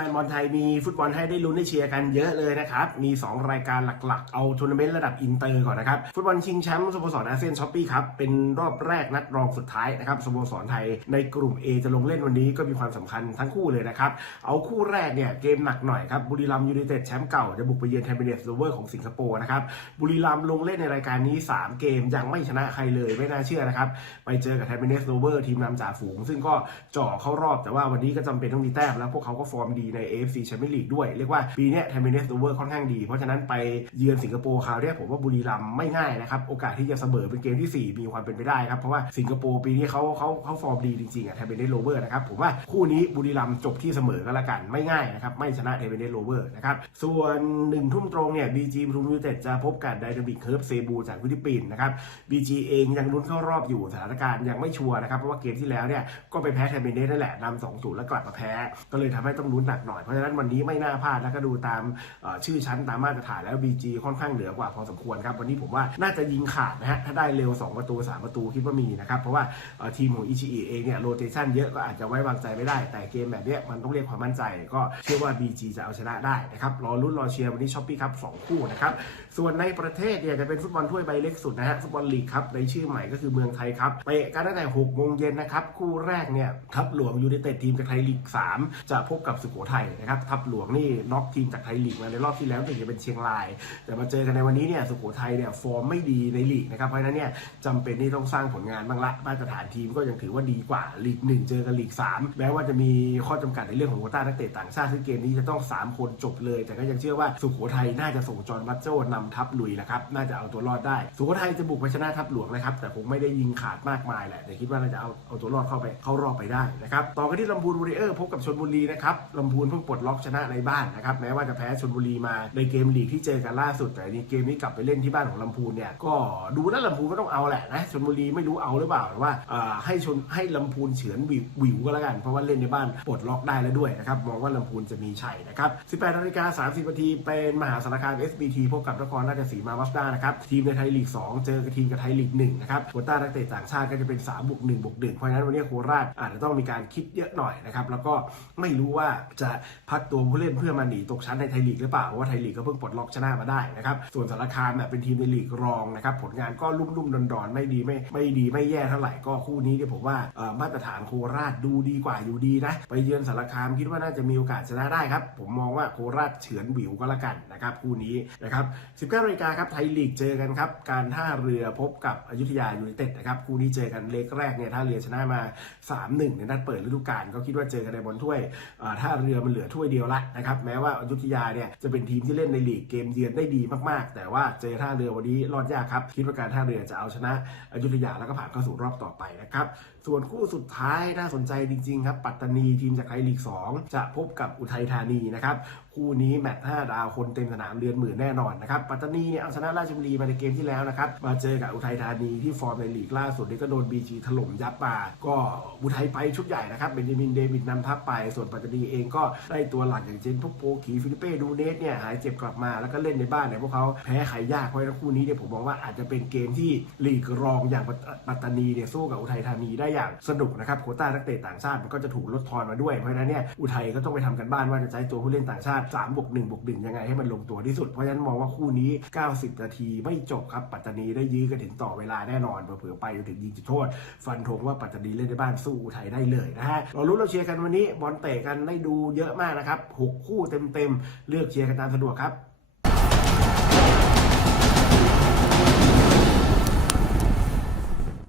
ฟนบอลไทยมีฟุตบอลให้ได้ลุ้นได้เชียร์กันเยอะเลยนะครับ มี 2 รายการหลักๆ เอาทัวร์นาเมนต์ระดับอินเตอร์ก่อนนะครับ ฟุตบอลชิงแชมป์สโมสรอาเซียนช้อปปี้ครับ เป็นรอบแรกนัดรองสุดท้ายนะครับสโมสรไทยในกลุ่ม A จะลงเล่นวันนี้ก็มีความสำคัญทั้งคู่เลยนะครับ เอาคู่แรกเนี่ยเกมหนักหน่อยครับ บุรีรัมยูไนเต็ดแชมป์เก่าจะบุกไปเยือนแทมเปเนสโรเวอร์ของสิงคโปร์นะครับ บุรีรัมลงเล่นในรายการนี้ 3 เกมยังไม่ชนะใครเลยไม่น่าเชื่อนะครับ ไปเจอกับแทมเปเนสโรเวอร์ทีมนำจ่าฝูง ซึ่งก็จ่อเข้ารอบแต่ว่าวันนี้ก็จำเป็นต้องมีแต้มแล้วพวกเขาก็ฟอร์มดีใน AFC Champions League ด้วย เรียกว่าปีนี้ย t ทมเนสโ o เวอร์ค่อนข้างดี เพราะฉะนั้นไปเยือนสิงคโปร์คราวเนี้ผมว่าบุรีรัมย์ไม่ง่ายนะครับ โอกาสที่จะเสมอเป็นเกมที่ 4 มีความเป็นไปได้ครับ เพราะว่าสิงคโปร์ปีนี้เขาเขาเขาฟอร์มดีจริงๆอะ t ทมเนสโ o เวอร์นะครับผมว่าคู่นี้บุรีรัมย์จบที่เสมอก็แล้วกันไม่ง่ายนะครับไม่ชนะ t ทมเนสโ o เวอร์นะครับส่วนหนึ่งทุ่มตรงเนี่ย BG ปทุมยูนเต็ดจะพบกับไดนามิกเฮิร์บเซบูจากฟิลิปปินส์นะครับ BG เองยังลุ้นเข้ารอบอยู่สถานการณ์ยังไม่ชัวร์นะครับเพราะว่าเกมที่แล้วเนี่ยก็ไปแพ้เทมเปเนสนั่นแหละนำสองศูนย์แล้วกลับมาแพ้ ก็เลยทำให้ต้องลุ้นหนักหน่อยเพราะฉะนั้นวันนี้ไม่น่าพลาดแล้วก็ดูตามชื่อชั้นตามมาตรฐานแล้ว BG ค่อนข้างเหนือกว่าพอสมควรครับวันนี้ผมว่าน่าจะยิงขาดนะฮะถ้าได้เร็ว 2 ประตู 3 ประตูคิดว่ามีนะครับเพราะว่าทีมของอิชิอิเองเนี่ยโรเตชันเยอะก็อาจจะไว้วางใจไม่ได้ แต่เกมแบบเนี้ยมันต้องเรียกความมั่นใจ ก็เชื่อว่า BG จะเอาชนะได้นะครับรอลุ้นรอเชียร์วันนี้ช้อปปี้ครับสองคู่นะครับส่วนในประเทศเนี่ยจะเป็นฟุตบอลถ้วยใบเล็กสุดนะฮะฟุตบอลลีกครับในชื่อใหม่ก็คือเมืองไทยครับไปกันตั้งแต่6โมงเย็นนะครับคู่แรกเนี่ยทัพหลวงยูไนเต็ดทีมจากไทยลีก3จะพบกับสุโขทัยนะครับทัพหลวงนี่น็อกทีมจากไทยลีกมาในรอบที่แล้วถึงจะเป็นเชียงราย แต่มาเจอกันในวันนี้เนี่ยสุโขทัยเนี่ยฟอร์มไม่ดีในลีกนะครับเพราะฉะนั้นเนี่ยจำเป็นที่ต้องสร้างผลงานบ้างละมาตรฐานทีมก็ยังถือว่าดีกว่าลีกหนึ่งเจอกับลีกสามแม้ว่าจะมีข้อจำกัดในเรื่องของโควต้านักเตะต่างชาติซึ่งเกมนี้จะต้อง 3 คนจบเลย แต่ก็ยังเชื่อว่าสุโขทัยน่าจะส่งจอร์นวัตโจ้นำทัพลุยนะครับน่าจะเอาตัวรอดได้ สุโขทัยจะบุกไปชนะทัพหลวงนะครับแต่คงไม่ได้ยิงขาดมากมายแหละแต่คิดว่าน่าจะเอาเอาตัวรอดเข้าไปเข้ารอบไปได้นะครับต่อกันที่ลำพูนวอริเออร์พบกับชนบุรีนะครับลำพูนเพิ่งปลดล็อกชนะในบ้านนะครับแม้ว่าจะแพ้ชนบุรีมาในเกมลีกที่เจอกันล่าสุด แต่ในเกมนี้กลับไปเล่นที่บ้านของลำพูนเนี่ยก็ดูนะลำพูนก็ต้องเอาแหละนะชนบุรีไม่รู้เอาหรือเปล่าแต่ว่าให้ชนให้ลำพูนเฉือนวิวก็แล้วกัน เพราะว่าเล่นในบ้านปลดล็อกได้แล้วด้วยนะครับมองว่าลำพูนจะมีชัยนะครับ18นาฬิกา30นาทีเป็นมหาสารคาม SBT พบกับนครราชสีมามัสด้านะครับทีมในไทยลีก 2 เจอกับทีมกับไทยลีก1นะครับโควต้านักเตะต่างชาติก็จะเป็น3บวก1บวก1เพราะฉะนั้นวันนี้โคราชอาจจะต้องมีการคิดเยอะหน่อยนะครับแล้วก็ไม่รู้ว่าจะพักตัวผู้เล่นเพื่อมาหนีตกชั้นในไทยลีกหรือเปล่าเพราะว่าไทยลีกก็เพิ่งปลดล็อกชนะมาได้นะครับส่วนสารคามเนี่ยเป็นทีมในลีกรองนะครับผลงานก็ลุ่มๆดอนๆไม่ดีไม่ไม่ดีไม่แย่เท่าไหร่ก็คู่นี้เนี่ยผมว่ามาตรฐานโคราชดูดีกว่าอยู่ดีนะไปเยือนสารคามคิดว่าน่าจะมีโอกาสชนะได้ครับ ผมมองว่าโคราชเฉือนหวิวก็แล้วกันนะครับคู่นี้นะครับ19นาฬิกาครับไทยลีกเจอกันครับการท่าเรือพบกับอยุธยายูไนเต็ดนะครับคู่นี้เจอกันเล็กแรกเนี่ยท่าเรือชนะมา 3-1 ในนัดเปิดฤดูกาลก็คิดว่าเจอกันในบอลถ้วยท่าเรือรือมันเหลือถ้วยเดียวละนะครับแม้ว่าอยุธยาเนี่ยจะเป็นทีมที่เล่นในลีกเกมเยือนได้ดีมากๆ แต่ว่าเจอท่าเรือวันนี้รอดยากครับคิดว่าการท่าเรือจะเอาชนะอยุธยาแล้วก็ผ่านเข้าสู่รอบต่อไปนะครับส่วนคู่สุดท้ายน่าสนใจจริงๆครับ ปัตตานีทีมจากไทยลีก 2 จะพบกับอุทัยธานีนะครับ คู่นี้แมตช์5ดาวคนเต็มสนามเดือนหมื่นแน่นอนนะครับ ปัตตานีเนี่ยเอาชนะราชบุรีมาในเกมที่แล้วนะครับ มาเจอกับอุทัยธานีที่ฟอร์มในลีกล่าสุดนี่ก็โดนบีจีถล่มยับมาก็อุทัยไปชุดใหญ่นะครับเบนจามินเดวิดนำทัพไป ส่วนปัตตานีเองก็ได้ตัวหลักอย่างเช่นพวกโปขีฟิลิเป้ดูเนสเนี่ยหายเจ็บกลับมาแล้วก็เล่นในบ้านเนี่ยพวกเขาแพ้ใครยากเพราะฉะนั้นคู่นี้เนี่ยผมมองว่าอาจจะเป็นเกมที่ลีกรองอย่างปัตตานีเนี่ยสู้กับอุทัยธานีได้อย่างสนุกนะครับโคต้านักเตะต่างชาติมันก็จะถูกลดทอนมาด้วย เพราะฉะนั้นเนี่ยอุทัยก็ต้องไปทำกันบ้านว่าจะใช้ตัวผู้เล่นต่างชาติ3บวก1บวก1ยังไงให้มันลงตัวที่สุด เพราะฉะนั้นมองว่าคู่นี้ 90 นาทีไม่จบครับปัตตานีได้ยื้อกันถึงต่อเวลาแน่นอนเผื่อไปจนถึงยิงจุดโทษ ฟันธงว่าปัตตานีเล่นในบ้านสู้อุทัยได้เลยนะฮะเรารู้เราเชียร์กันวันนี้บอลเตะกันได้ดูเยอะมากนะครับ6คู่เต็มๆเลือกเชียร์กันตามสะดวกครับ